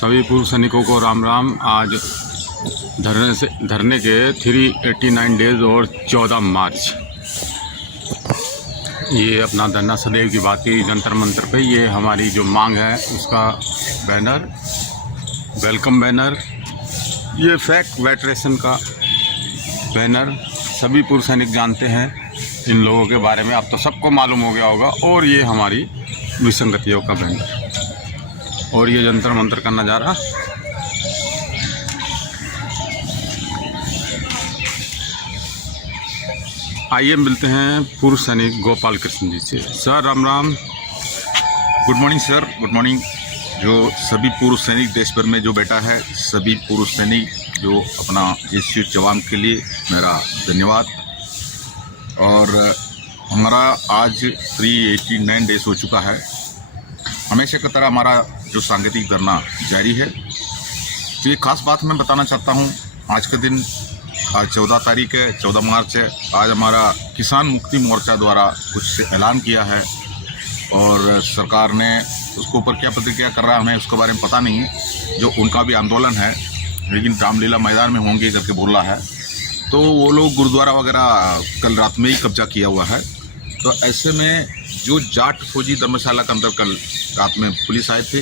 सभी पूर्व सैनिकों को राम राम। आज धरने के 389 डेज और 14 मार्च ये अपना धरना सदैव की भांति जंतर मंतर पे ये हमारी जो मांग है उसका बैनर, वेलकम बैनर, ये फैक्ट वेटरेशन का बैनर सभी पूर्व सैनिक जानते हैं इन लोगों के बारे में, अब तो सबको मालूम हो गया होगा। और ये हमारी विसंगतियों का बैनर और ये जंतर मंतर का नज़ारा। आइए मिलते हैं पूर्व सैनिक गोपाल कृष्ण जी से। Sir Ram Ram. Good morning sir, good morning. जो सभी पूर्व सैनिक देश भर में जो बैठा है, सभी पूर्व सैनिक जो अपना देश जवान के लिए मेरा धन्यवाद। और हमारा आज 389 डेज हो चुका है। हमेशा की तरह हमारा जो सांकेतिक धरना जारी है। तो ये खास बात मैं बताना चाहता हूँ, आज के दिन आज 14 तारीख है, 14 मार्च है। आज हमारा किसान मुक्ति मोर्चा द्वारा कुछ ऐलान किया है और सरकार ने उसके ऊपर क्या प्रतिक्रिया कर रहा है हमें उसके बारे में पता नहीं है। जो उनका भी आंदोलन है, लेकिन रामलीला मैदान में होंगे करके बोल रहा है। तो वो लोग गुरुद्वारा वगैरह कल रात में ही कब्जा किया हुआ है। तो ऐसे में जो जाट फौजी धर्मशाला के अंदर कल रात में पुलिस आए थे,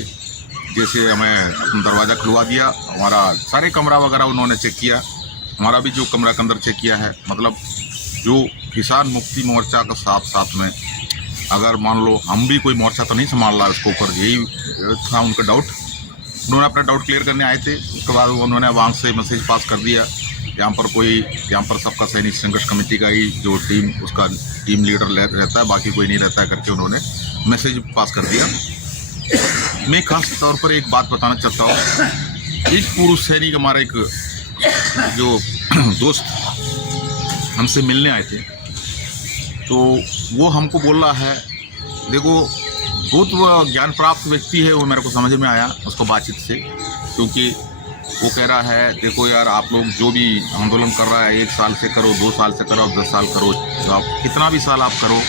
जैसे हमें अपना दरवाज़ा खुलवा दिया, हमारा सारे कमरा वगैरह उन्होंने चेक किया, हमारा भी जो कमरा के अंदर चेक किया है। मतलब जो किसान मुक्ति मोर्चा का साथ में अगर मान लो हम भी कोई मोर्चा तो नहीं संभाल रहा है, उसके ऊपर यही था उनका डाउट। उन्होंने अपना डाउट क्लियर करने आए थे। उसके बाद उन्होंने वहाँ से मैसेज पास कर दिया, यहाँ पर सबका सैनिक संघर्ष कमेटी का ही जो टीम, उसका टीम लीडर रहता है, बाकी कोई नहीं रहता है करके उन्होंने मैसेज पास कर दिया। मैं खास तौर पर एक बात बताना चाहता हूँ। एक पूर्व सैनिक हमारा एक जो दोस्त हमसे मिलने आए थे, तो वो हमको बोल रहा है, देखो बहुत वो ज्ञान प्राप्त व्यक्ति है, वो मेरे को समझ में आया उसको बातचीत से। क्योंकि वो कह रहा है, देखो यार आप लोग जो भी आंदोलन कर रहा है, 1 साल से करो, 2 साल से करो, 10 साल करो, तो आप कितना भी साल आप करो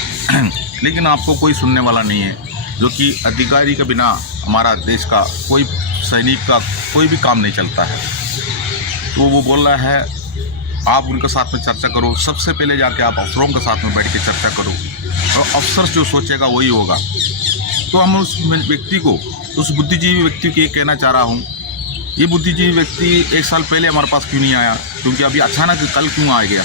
लेकिन आपको कोई सुनने वाला नहीं है। जो कि अधिकारी के बिना हमारा देश का कोई सैनिक का कोई भी काम नहीं चलता है। तो वो बोल रहा है आप उनके साथ में चर्चा करो, सबसे पहले जाके आप अफसरों के साथ में बैठ के चर्चा करो और अफसर जो सोचेगा वही होगा। तो हम उस व्यक्ति को, उस बुद्धिजीवी व्यक्ति को ये कहना चाह रहा हूँ, ये बुद्धिजीवी व्यक्ति 1 साल पहले हमारे पास क्यों नहीं आया? क्योंकि अभी अचानक कल क्यों आ गया?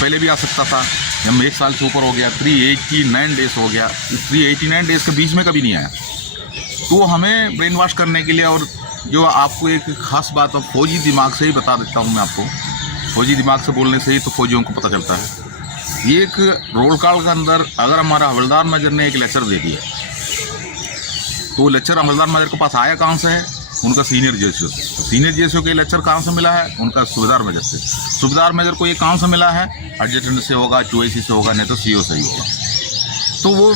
पहले भी आ सकता था। हम 1 साल से ऊपर हो गया, 389 डेज हो गया, 389 डेज के बीच में कभी नहीं आया। तो हमें ब्रेन वॉश करने के लिए, और जो आपको एक खास बात फौजी दिमाग से ही बता देता हूँ मैं आपको, फौजी दिमाग से बोलने से ही तो फौजियों को पता चलता है। ये एक रोल कॉल के अंदर अगर हमारा हवलदार मेजर ने एक लेक्चर दे दिया, तो लेक्चर हवलदार मेजर के पास आया कहाँ से है? उनका सीनियर जेसीओ से। सीनियर जेसीओ के लेक्चर कहाँ से मिला है? उनका सूबेदार मेजर से। सूबेदार मेजर को ये कहाँ से मिला है? एडजटेंट से होगा, QIC से होगा, नहीं तो CO से ही होगा। तो वो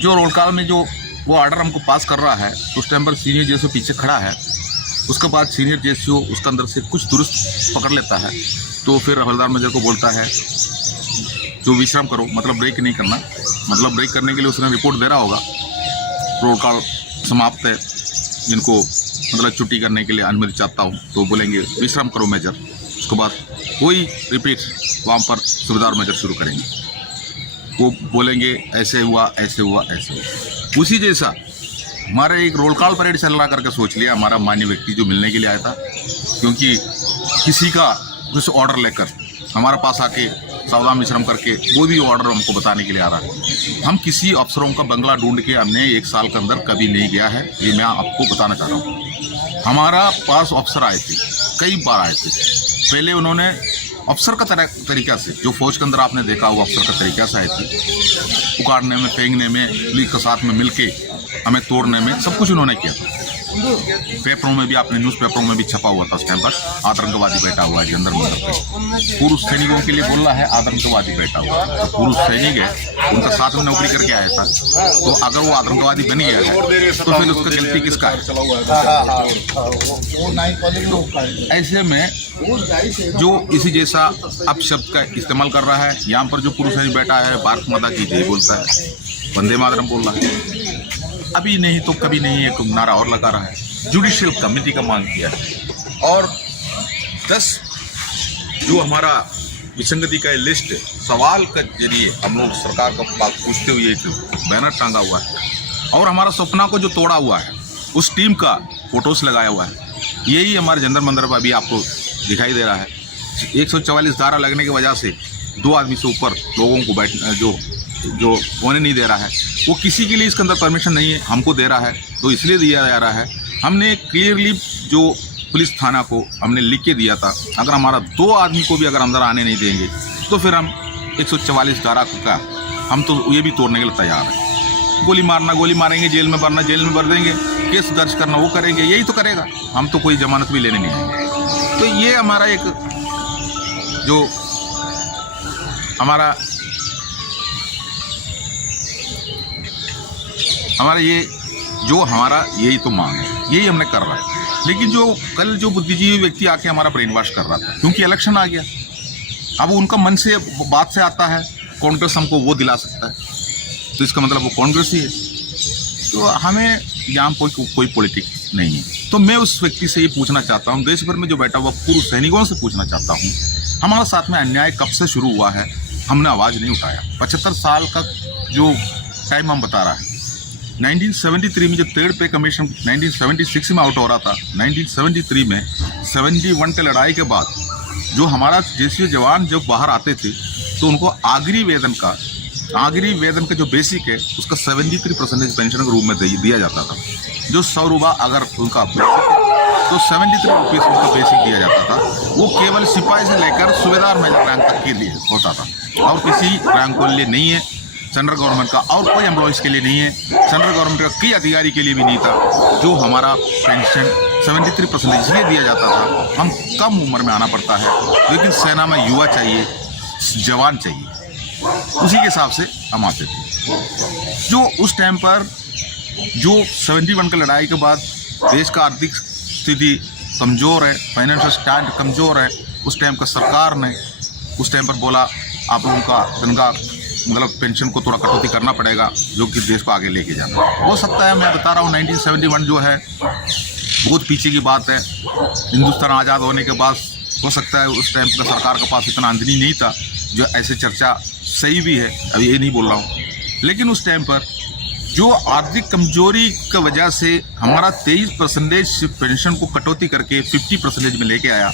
जो रोल कॉल में जो वो ऑर्डर हमको पास कर रहा है, उस टाइम पर सीनियर जेसीओ पीछे खड़ा है। उसके बाद सीनियर जेसीओ उसके अंदर से कुछ दुरुस्त पकड़ लेता है, तो फिर हवलदार मेजर को बोलता है जो विश्राम करो, मतलब ब्रेक नहीं करना। मतलब ब्रेक करने के लिए उसने रिपोर्ट दे रहा होगा, रोल कॉल समाप्त है, जिनको मतलब छुट्टी करने के लिए अनुमति चाहता हूँ, तो बोलेंगे विश्राम करो मेजर। उसके बाद वही रिपीट वहाँ पर सूबेदार मेजर शुरू करेंगे। वो बोलेंगे ऐसे हुआ, ऐसे हुआ, ऐसे हुआ। उसी जैसा हमारे एक रोल कॉल परेड चल रहा करके सोच लिया हमारा मान्य व्यक्ति जो मिलने के लिए आया था। क्योंकि किसी का कुछ ऑर्डर लेकर हमारे पास आके सावधान विश्राम करके कोई भी ऑर्डर हमको बताने के लिए आ रहा है। हम किसी अफसरों का बंगला ढूंढ के हमने 1 साल के अंदर कभी नहीं गया है, ये मैं आपको बताना चाह रहा हूँ। हमारा पास अफसर आए थे, कई बार आए थे। पहले उन्होंने अफसर का तरीका से, जो फौज के अंदर आपने देखा वो अफसर का तरीका से आए थे, उखाड़ने में, फेंकने में, पुलिस के साथ में मिलके हमें तोड़ने में, सब कुछ उन्होंने किया था। पेपरों में भी, आपने न्यूज़पेपरों में भी छपा हुआ था उस टाइम पर, आतंकवादी बैठा हुआ है जंतर मंतर पे। पुरुष सैनिकों के लिए बोल रहा है आतंकवादी बैठा हुआ है। तो पुरुष सैनिक है, उनका साथ में नौकरी करके आया था, तो अगर वो आतंकवादी बन गया है तो फिर उसका गलती किसका है? ऐसे में जो इसी जैसा अपशब्द का इस्तेमाल कर रहा है, यहाँ पर जो पुरुष सैनिक बैठा है भारत माता की जय बोलता है, वंदे मातरम बोल रहा है, अभी नहीं तो कभी नहीं एक नारा और लगा रहा है। जुडिशियल कमेटी का मांग किया है। और 10 जो हमारा विसंगति का लिस्ट सवाल के जरिए हम लोग सरकार का पूछते हुए एक बैनर टांगा हुआ है और हमारा सपना को जो तोड़ा हुआ है उस टीम का फोटोस लगाया हुआ है। यही हमारे जंतर मंतर पर अभी आपको दिखाई दे रहा है। 144 धारा लगने की वजह से 2 आदमी से ऊपर लोगों को बैठना जो होने नहीं दे रहा है, वो किसी के लिए इसके अंदर परमिशन नहीं है, हमको दे रहा है तो इसलिए दिया जा रहा है। हमने क्लियरली जो पुलिस थाना को हमने लिख के दिया था, अगर हमारा 2 आदमी को भी अगर अंदर आने नहीं देंगे तो फिर हम 144 धारा को क्या हम तो ये भी तोड़ने के लिए तैयार हैं। गोली मारेंगे, जेल में भरना जेल में भर देंगे, केस दर्ज करना वो करेंगे, यही तो करेगा। हम तो कोई जमानत भी लेने नहीं आएंगे। तो ये हमारा एक जो हमारा यही तो मांग है, यही हमने कर रहा है। लेकिन जो कल जो बुद्धिजीवी व्यक्ति आके हमारा ब्रेन वॉश कर रहा था, क्योंकि इलेक्शन आ गया, अब उनका मन से बात से आता है कांग्रेस हमको वो दिला सकता है, तो इसका मतलब वो कांग्रेस ही है। तो हमें यहाँ कोई पॉलिटिक्स नहीं है। तो मैं उस व्यक्ति से ये पूछना चाहता हूँ, देश भर में जो बैठा हुआ पूर्व सैनिकों से पूछना चाहता हूँ, हमारे साथ में अन्याय कब से शुरू हुआ है, हमने आवाज़ नहीं उठाया। 75 साल का जो टाइम हम बता रहा है, 1973 में जब 3rd पे कमीशन 1976 में आउट हो रहा था, 1973 में 71 के लड़ाई के बाद जो हमारा जेसीओ जवान जब बाहर आते थे तो उनको आखिरी वेतन का जो बेसिक है उसका 73% पेंशन के रूप में दिया जाता था। जो 100 रुपये अगर उनका बेसिक है तो 73 रुपीज़ उनका बेसिक दिया जाता था। वो केवल सिपाही से लेकर सूबेदार मेजर रैंक तक के लिए होता था और किसी रैंक के लिए नहीं है। सेंट्रल गवर्नमेंट का और कोई एम्प्लॉयज़ के लिए नहीं है, सेंट्रल गवर्नमेंट का कोई अधिकारी के लिए भी नहीं था। जो हमारा पेंशन 73% इसलिए दिया जाता था, हम कम उम्र में आना पड़ता है, लेकिन सेना में युवा चाहिए, जवान चाहिए, उसी के हिसाब से हम आते थे। जो उस टाइम पर जो 71 की लड़ाई के बाद देश का आर्थिक स्थिति कमज़ोर है, फाइनेंशियल स्टैंड कमज़ोर है, उस टाइम का सरकार ने उस टाइम पर बोला आप लोगों का तनख्वाह मतलब पेंशन को थोड़ा कटौती करना पड़ेगा, जो कि देश को आगे लेके जाना हो सकता है। मैं बता रहा हूँ 1971 जो है बहुत पीछे की बात है। हिंदुस्तान आज़ाद होने के बाद हो सकता है उस टाइम पर सरकार के पास इतना आमदनी नहीं था जो ऐसे चर्चा सही भी है, अभी ये नहीं बोल रहा हूँ। लेकिन उस टाइम पर जो आर्थिक कमजोरी की वजह से हमारा 23% पेंशन को कटौती करके 50% में लेके आया।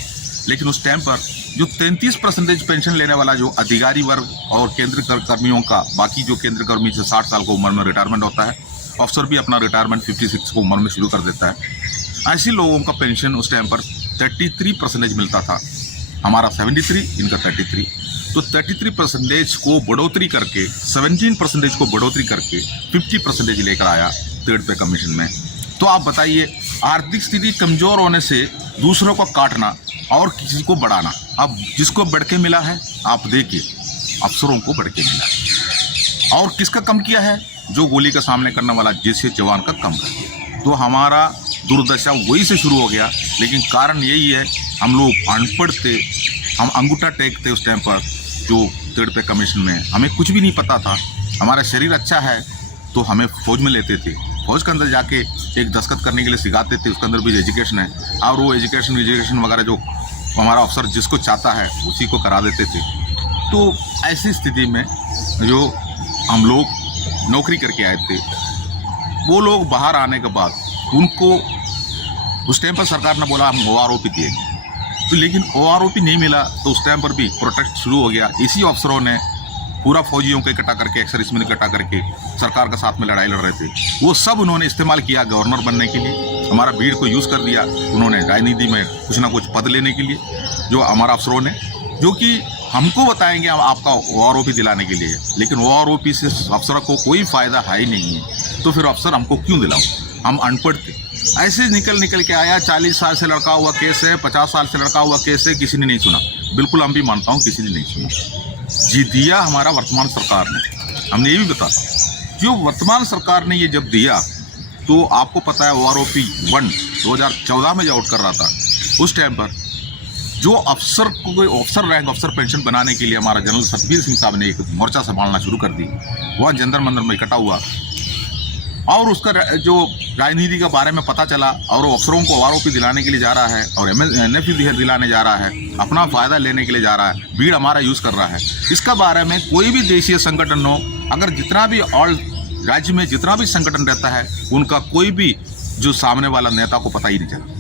लेकिन उस टाइम पर जो 33% पेंशन लेने वाला जो अधिकारी वर्ग और केंद्र कर्मियों का, बाकी जो केंद्र कर्मी से 60 साल की उम्र में रिटायरमेंट होता है, अफसर भी अपना रिटायरमेंट 56 की उम्र में शुरू कर देता है। ऐसे लोगों का पेंशन उस टाइम पर 33% मिलता था, हमारा 73, इनका 33। तो 33% को बढ़ोतरी करके 17% को बढ़ोतरी करके 50% लेकर आया 3rd पे कमीशन में। तो आप बताइए, आर्थिक स्थिति कमज़ोर होने से दूसरों को काटना और किसी को बढ़ाना, अब जिसको बढ़ के मिला है आप देखिए, अफसरों को बढ़ के मिला है। और किसका कम किया है? जो गोली का सामने करने वाला जेसीओ जवान का कम कर दिया। तो हमारा दुर्दशा वही से शुरू हो गया। लेकिन कारण यही है, हम लोग अनपढ़ थे, हम अंगूठा टेकते उस टाइम पर जो 3rd पे कमीशन में, हमें कुछ भी नहीं पता था। हमारा शरीर अच्छा है तो हमें फौज में लेते थे, फौज के अंदर जाके एक दस्तखत करने के लिए सिखाते थे, उसके अंदर भी एजुकेशन है, और वो एजुकेशन वगैरह जो हमारा अफसर जिसको चाहता है उसी को करा देते थे। तो ऐसी स्थिति में जो हम लोग नौकरी करके आए थे, वो लोग बाहर आने के बाद उनको उस टाइम पर सरकार ने बोला हम OROP देंगे, तो लेकिन OROP नहीं मिला। तो उस टाइम पर भी प्रोटेस्ट शुरू हो गया। इसी अफसरों ने पूरा फौजियों को इकट्ठा करके, एक्स-सर्विसमैन इकट्ठा करके सरकार के साथ में लड़ाई लड़ रहे थे, वो सब उन्होंने इस्तेमाल किया गवर्नर बनने के लिए। हमारा भीड़ को यूज़ कर दिया उन्होंने राजनीति में कुछ ना कुछ पद लेने के लिए, जो हमारा अफसरों ने, जो कि हमको बताएंगे हम आपका OROP दिलाने के लिए, लेकिन OROP से अफसर को कोई फ़ायदा है ही नहीं है। तो फिर अफसर हमको क्यों दिलाओ? हम अनपढ़ थे। ऐसे निकल के आया। 40 साल से लड़का हुआ केस है, 50 साल से लड़का हुआ केस है, किसी ने नहीं सुना। बिल्कुल हम भी मानता हूँ किसी ने नहीं सुना। जी दिया हमारा वर्तमान सरकार ने, हमने ये भी बताया। जो वर्तमान सरकार ने ये जब दिया तो आपको पता है OROP 1 2014 में जो आउट कर रहा था, उस टाइम पर जो अफसर को कोई अफसर रैंक, अफसर पेंशन बनाने के लिए हमारा जनरल सतबीर सिंह साहब ने एक मोर्चा संभालना शुरू कर दी। वह जंतर मंतर में इकट्ठा हुआ और उसका जो राजनीति के बारे में पता चला और वो अफसरों को आरोपी दिलाने के लिए जा रहा है और NFP दिलाने जा रहा है, अपना फ़ायदा लेने के लिए जा रहा है, भीड़ हमारा यूज़ कर रहा है। इसका बारे में कोई भी देशीय संगठन हो, अगर जितना भी ऑल राज्य में जितना भी संगठन रहता है, उनका कोई भी जो सामने वाला नेता को पता ही नहीं चला।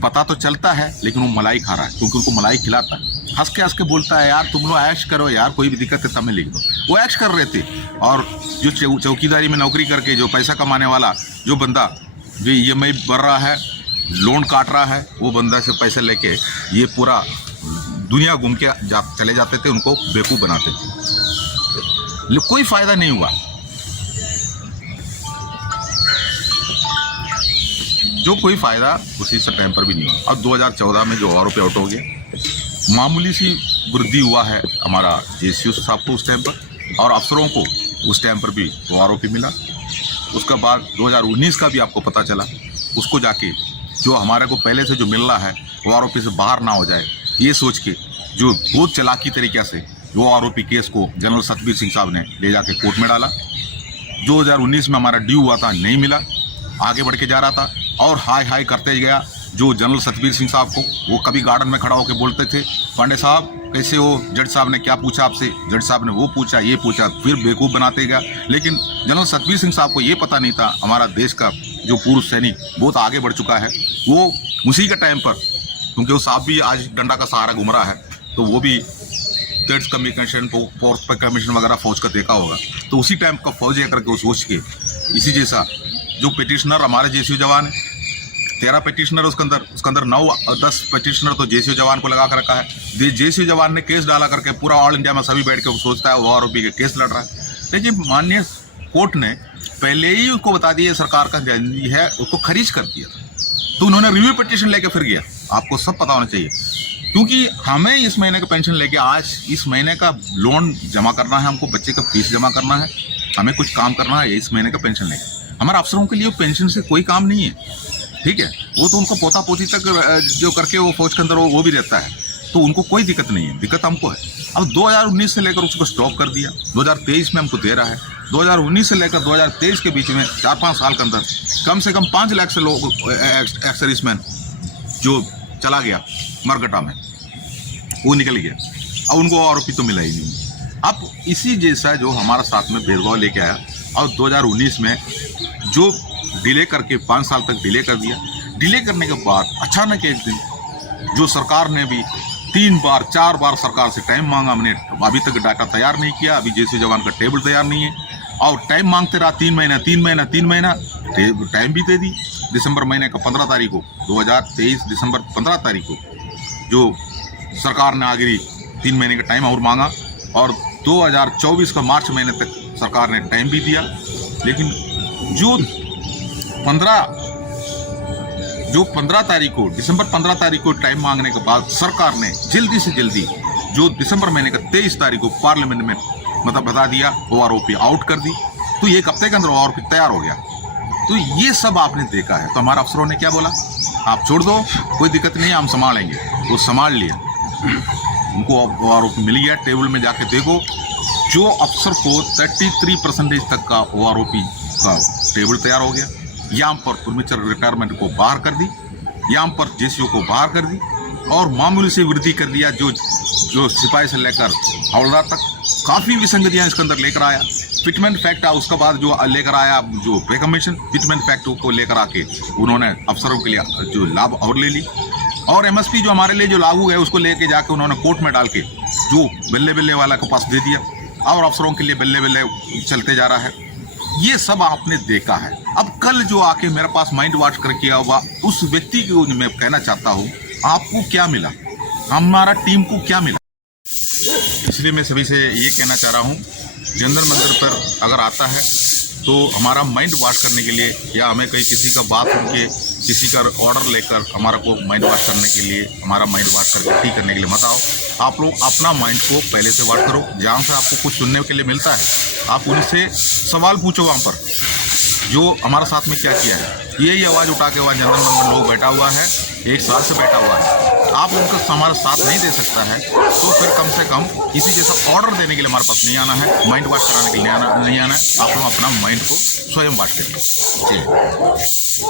पता तो चलता है लेकिन वो मलाई खा रहा है, क्योंकि उनको मलाई खिलाता है। हंस के बोलता है, यार तुम लोग ऐश करो यार, कोई भी दिक्कत है तब में लिख दो। वो ऐश कर रहे थे। और जो चौकीदारी में नौकरी करके जो पैसा कमाने वाला जो बंदा जो EMI भर रहा है, लोन काट रहा है, वो बंदा से पैसे लेके ये पूरा दुनिया घूम के चले जाते थे, उनको बेवकूफ़ बनाते थे। कोई फ़ायदा नहीं हुआ। जो कोई फ़ायदा उसी से टाइम पर भी नहीं हुआ। अब 2014 में जो आरोपी आउट हो गया, मामूली सी वृद्धि हुआ है हमारा JCO साहब को उस टाइम पर, और अफसरों को उस टाइम पर भी वो आरोपी मिला। उसके बाद 2019 का भी आपको पता चला, उसको जाके जो हमारे को पहले से जो मिल रहा है वो आरोपी से बाहर ना हो जाए, ये सोच के जो बहुत चालाकी तरीके से वो आरोपी केस को जनरल सतबीर सिंह साहब ने ले जाके कोर्ट में डाला। 2019 में हमारा ड्यू हुआ था, नहीं मिला, आगे बढ़ के जा रहा था और हाय हाय करते गया। जो जनरल सतबीर सिंह साहब को वो कभी गार्डन में खड़ा होकर बोलते थे, पांडे साहब कैसे हो, जज साहब ने क्या पूछा आपसे, जज साहब ने वो पूछा, ये पूछा, फिर बेवकूफ़ बनाते गया। लेकिन जनरल सतबीर सिंह साहब को ये पता नहीं था हमारा देश का जो पूर्व सैनिक बहुत आगे बढ़ चुका है। वो उसी के टाइम पर, क्योंकि वो साहब भी आज डंडा का सहारा घूम रहा है, तो वो भी थर्ड्स कम्युनिकेशन फोर्स पर कमीशन वगैरह फौज का देखा होगा, तो उसी टाइम का फौज ये करके वो सोच के इसी जैसा जो पिटिशनर हमारे JCO जवान है, 13 पिटिशनर उसके अंदर 9-10 पिटिशनर तो JCO जवान को लगा कर रखा है। JCO जवान ने केस डाला करके पूरा ऑल इंडिया में सभी बैठ के सोचता है वो आरोपी के केस लड़ रहा है। लेकिन माननीय कोर्ट ने पहले ही उसको बता दिया सरकार का है, उसको खारिज कर दिया, तो उन्होंने रिव्यू पिटिशन लेके फिर गया। आपको सब पता होना चाहिए, क्योंकि हमें इस महीने का पेंशन लेके आज इस महीने का लोन जमा करना है, हमको बच्चे का फीस जमा करना है, हमें कुछ काम करना है, इस महीने का पेंशन लेके। हमारे अफसरों के लिए पेंशन से कोई काम नहीं है, ठीक है, वो तो उनको पोता पोती तक जो करके वो फौज के अंदर वो भी रहता है, तो उनको कोई दिक्कत नहीं है, दिक्कत हमको है। अब 2019 से लेकर उसको स्टॉप कर दिया, 2023 में हमको दे रहा है। 2019 से लेकर 2023 के बीच में 4-5 साल के अंदर कम से कम 5 लाख से लोग एक्स सर्विसमैन जो चला गया मरघटा में, वो निकल गया। अब उनको आरोपी तो मिला ही नहीं। अब इसी जैसा जो हमारा साथ में भेदभाव लेके आया और 2019 में जो डिले करके 5 साल तक डिले कर दिया। डिले करने के बाद अचानक एक दिन जो सरकार ने भी 3-4 बार सरकार से टाइम मांगा, हमने अभी तक डाटा तैयार नहीं किया, अभी JCO जवान का टेबल तैयार नहीं है, और टाइम मांगते रहा 3 महीना टाइम भी दे दी। दिसंबर महीने का 15 तारीख को 2023 दिसंबर 15 तारीख को जो सरकार ने आखिरी 3 महीने का टाइम और मांगा, और 2024 का मार्च महीने तक सरकार ने टाइम भी दिया। लेकिन जो 15 तारीख को दिसंबर 15 तारीख को टाइम मांगने के बाद सरकार ने जल्दी से जल्दी जो दिसंबर महीने का 23 तारीख को पार्लियामेंट में मतलब बता दिया, वो आरोपी आउट कर दी, तो 1 हफ्ते के अंदर वो आरोपी तैयार हो गया। तो ये सब आपने देखा है। तो हमारे अफसरों ने क्या बोला, आप छोड़ दो, कोई दिक्कत नहीं है, हम संभालेंगे। वो संभाल लिया, उनको आरोपी मिल गया। टेबल में जाके देखो, जो अफसर को 33% तक का वो आरोपी का टेबल तैयार हो गया। यहाँ पर प्रीमेच्योर रिटायरमेंट को बाहर कर दी, यहाँ पर JCO को बाहर कर दी, और मामूली से वृद्धि कर दिया। जो सिपाही से लेकर हवलदार तक काफ़ी विसंगतियाँ इसके अंदर लेकर आया। फिटमेंट फैक्ट उसके बाद जो लेकर आया, जो पे कमीशन फिटमेंट फैक्ट को लेकर आके उन्होंने अफसरों के लिए जो लाभ और ले ली, और MSP जो हमारे लिए जो लागू है उसको लेके जाके उन्होंने कोर्ट में डाल के जो बल्ले वाला के पास दे दिया, और अफसरों के लिए बल्ले चलते जा रहा है। ये सब आपने देखा है। अब कल जो आके मेरे पास माइंड वॉश करके हुआ उस व्यक्ति को मैं कहना चाहता हूँ, आपको क्या मिला, हमारा टीम को क्या मिला। इसलिए मैं सभी से ये कहना चाह रहा हूँ, जंतर मंतर पर अगर आता है तो हमारा माइंड वॉश करने के लिए, या हमें कहीं किसी का बात सुन के किसी का ऑर्डर लेकर हमारा को माइंड वॉश करने के लिए, हमारा माइंड वॉश करके ठीक करने के लिए मत आओ। आप लोग अपना माइंड को पहले से वॉश करो। जहाँ से आपको कुछ सुनने के लिए मिलता है, आप उनसे सवाल पूछो, वहाँ पर जो हमारा साथ में क्या किया है। यही आवाज़ उठा के वहाँ जनरल मंडल लोग बैठा हुआ है, 1 साल से बैठा हुआ है, आप उनका हमारा साथ नहीं दे सकता है, तो फिर कम से कम इसी जैसा ऑर्डर देने के लिए हमारे पास नहीं आना है, माइंड वॉश कराने के लिए नहीं आना है। आप लोग अपना माइंड को स्वयं वाट करें। जय हिंद।